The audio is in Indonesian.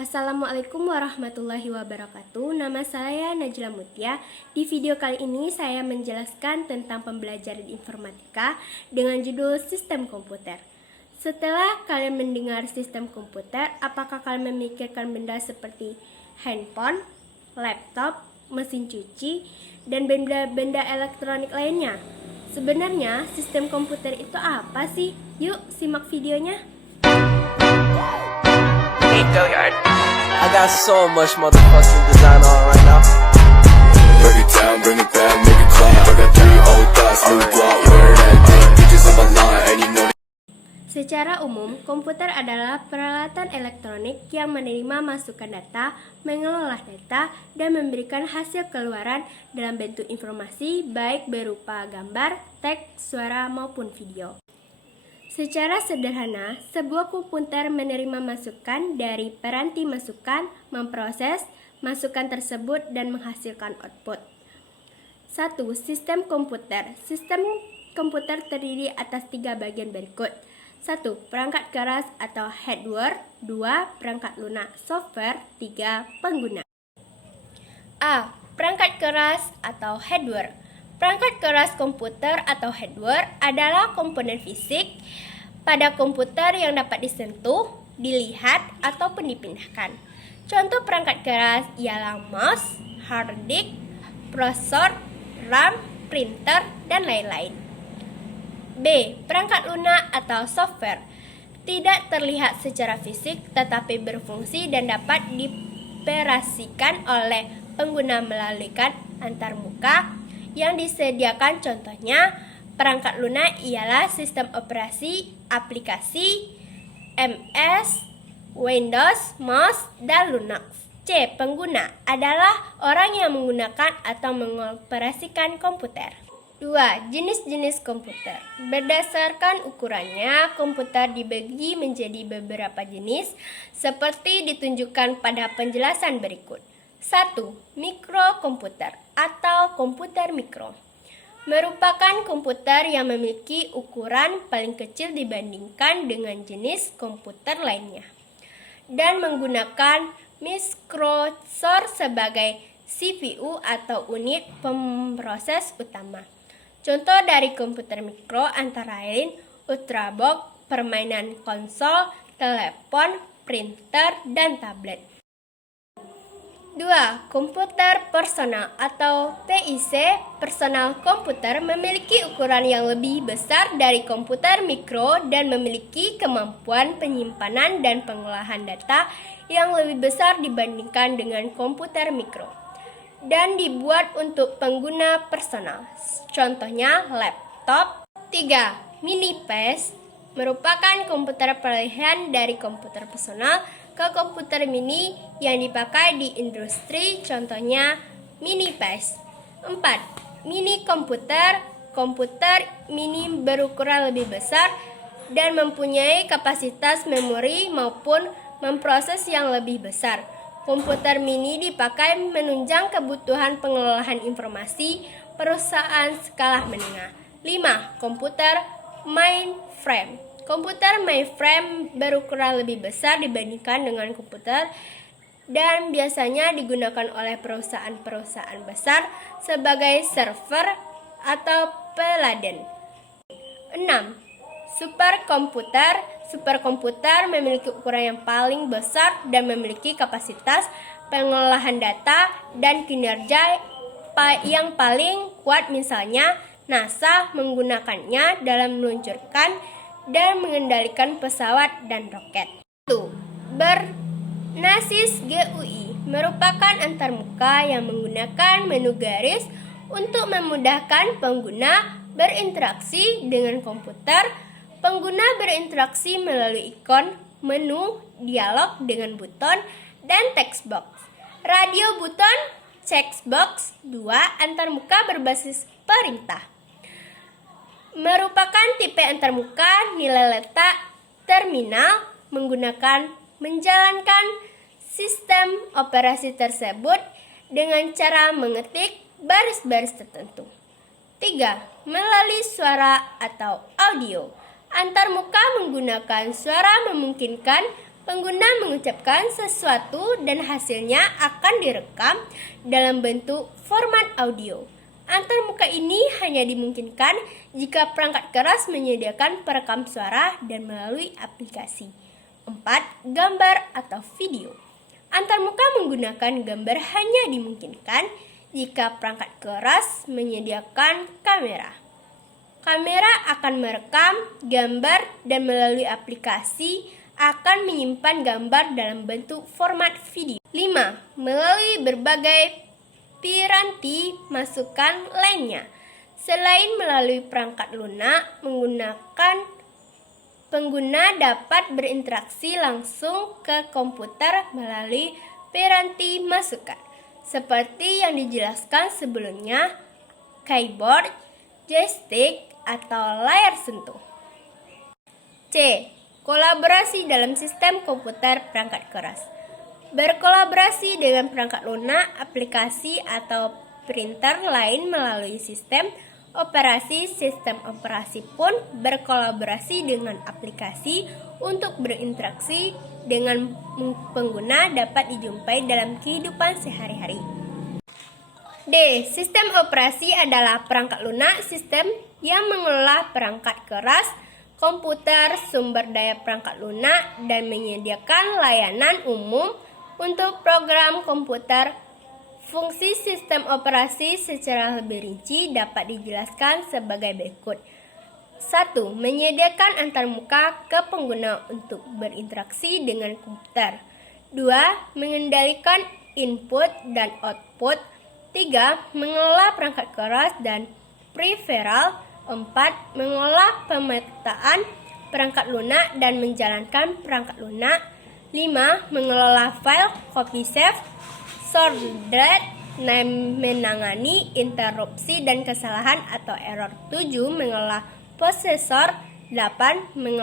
Assalamualaikum warahmatullahi wabarakatuh. Nama saya Najla Mutia. Di video kali ini saya menjelaskan tentang pembelajaran informatika dengan judul sistem komputer. Setelah kalian mendengar sistem komputer, apakah kalian memikirkan benda seperti handphone, laptop, mesin cuci, dan benda-benda elektronik lainnya? Sebenarnya sistem komputer itu apa sih? Yuk simak videonya. I got so much motherfucking design on right now. Break it down, bring it back, make it clap. I got 3 old thoughts, new block, wear that thing. Bitches on my line, and you know. Secara umum, komputer adalah peralatan elektronik yang menerima masukan data, mengelola data, dan memberikan hasil keluaran dalam bentuk informasi baik berupa gambar, teks, suara, maupun video. Secara sederhana, sebuah komputer menerima masukan dari peranti masukan, memproses masukan tersebut, dan menghasilkan output. 1. Sistem komputer. Sistem komputer terdiri atas 3 bagian berikut. 1. Perangkat keras atau hardware. 2. Perangkat lunak software. 3. Pengguna. A. Perangkat keras atau hardware. Perangkat keras komputer atau hardware adalah komponen fisik pada komputer yang dapat disentuh, dilihat, ataupun dipindahkan. Contoh perangkat keras ialah mouse, hard disk, prosesor, RAM, printer, dan lain-lain. B. Perangkat lunak atau software. Tidak terlihat secara fisik tetapi berfungsi dan dapat dioperasikan oleh pengguna melalui antarmuka yang disediakan. Contohnya, perangkat lunak ialah sistem operasi, aplikasi, MS, Windows, mouse, dan Linux. C. Pengguna adalah orang yang menggunakan atau mengoperasikan komputer. 2. Jenis-jenis komputer. Berdasarkan ukurannya, komputer dibagi menjadi beberapa jenis seperti ditunjukkan pada penjelasan berikut. 1. Mikrokomputer atau komputer mikro merupakan komputer yang memiliki ukuran paling kecil dibandingkan dengan jenis komputer lainnya dan menggunakan mikroprosesor sebagai CPU atau unit pemroses utama. Contoh dari komputer mikro antara lain ultrabook, permainan konsol, telepon, printer, dan tablet. 2. Komputer personal atau PIC. Personal komputer memiliki ukuran yang lebih besar dari komputer mikro dan memiliki kemampuan penyimpanan dan pengolahan data yang lebih besar dibandingkan dengan komputer mikro dan dibuat untuk pengguna personal. Contohnya laptop. 3. Mini PC merupakan komputer pilihan dari komputer personal ke komputer mini yang dipakai di industri, contohnya mini PC. 4. Mini komputer. Komputer mini berukuran lebih besar dan mempunyai kapasitas memori maupun memproses yang lebih besar. Komputer mini dipakai menunjang kebutuhan pengelolaan informasi perusahaan skala menengah. 5. Komputer mainframe. Komputer mainframe berukuran lebih besar dibandingkan dengan komputer dan biasanya digunakan oleh perusahaan-perusahaan besar sebagai server atau peladen. 6. Superkomputer. Superkomputer memiliki ukuran yang paling besar dan memiliki kapasitas pengolahan data dan kinerja yang paling kuat. Misalnya, NASA menggunakannya dalam meluncurkan dan mengendalikan pesawat dan roket. 1. Berbasis GUI merupakan antarmuka yang menggunakan menu garis untuk memudahkan pengguna berinteraksi dengan komputer. Pengguna berinteraksi melalui ikon, menu, dialog dengan buton, dan text box. Radio buton, text box. 2. Antarmuka berbasis perintah merupakan tipe antarmuka nilai letak terminal menggunakan menjalankan sistem operasi tersebut dengan cara mengetik baris-baris tertentu. 3. Melalui suara atau audio. Antarmuka menggunakan suara memungkinkan Pengguna mengucapkan sesuatu dan hasilnya akan direkam dalam bentuk format audio. Antarmuka ini hanya dimungkinkan jika perangkat keras menyediakan perekam suara dan melalui aplikasi. 4. Gambar atau video. Antarmuka menggunakan gambar hanya dimungkinkan jika perangkat keras menyediakan kamera. Kamera akan merekam gambar dan melalui aplikasi akan menyimpan gambar dalam bentuk format video. 5. Melalui berbagai piranti masukan lainnya. Selain melalui perangkat lunak, pengguna dapat berinteraksi langsung ke komputer melalui piranti masukan, seperti yang dijelaskan sebelumnya, keyboard, joystick, atau layar sentuh. C. Kolaborasi dalam sistem komputer perangkat keras. Berkolaborasi dengan perangkat lunak, aplikasi, atau printer lain melalui sistem operasi. Sistem operasi pun berkolaborasi dengan aplikasi untuk berinteraksi dengan pengguna dapat dijumpai dalam kehidupan sehari-hari. D. Sistem operasi adalah perangkat lunak sistem yang mengelola perangkat keras komputer, sumber daya perangkat lunak, dan menyediakan layanan umum untuk program komputer. Fungsi sistem operasi secara lebih rinci dapat dijelaskan sebagai berikut. 1. Menyediakan antarmuka ke pengguna untuk berinteraksi dengan komputer. 2. Mengendalikan input dan output. 3. Mengelola perangkat keras dan peripheral. 4. Mengelola pemetaan perangkat lunak dan menjalankan perangkat lunak. 5. Mengelola file, copy save, sorted, menangani interupsi dan kesalahan atau error. 7. Mengelola prosesor. 8. Mengelola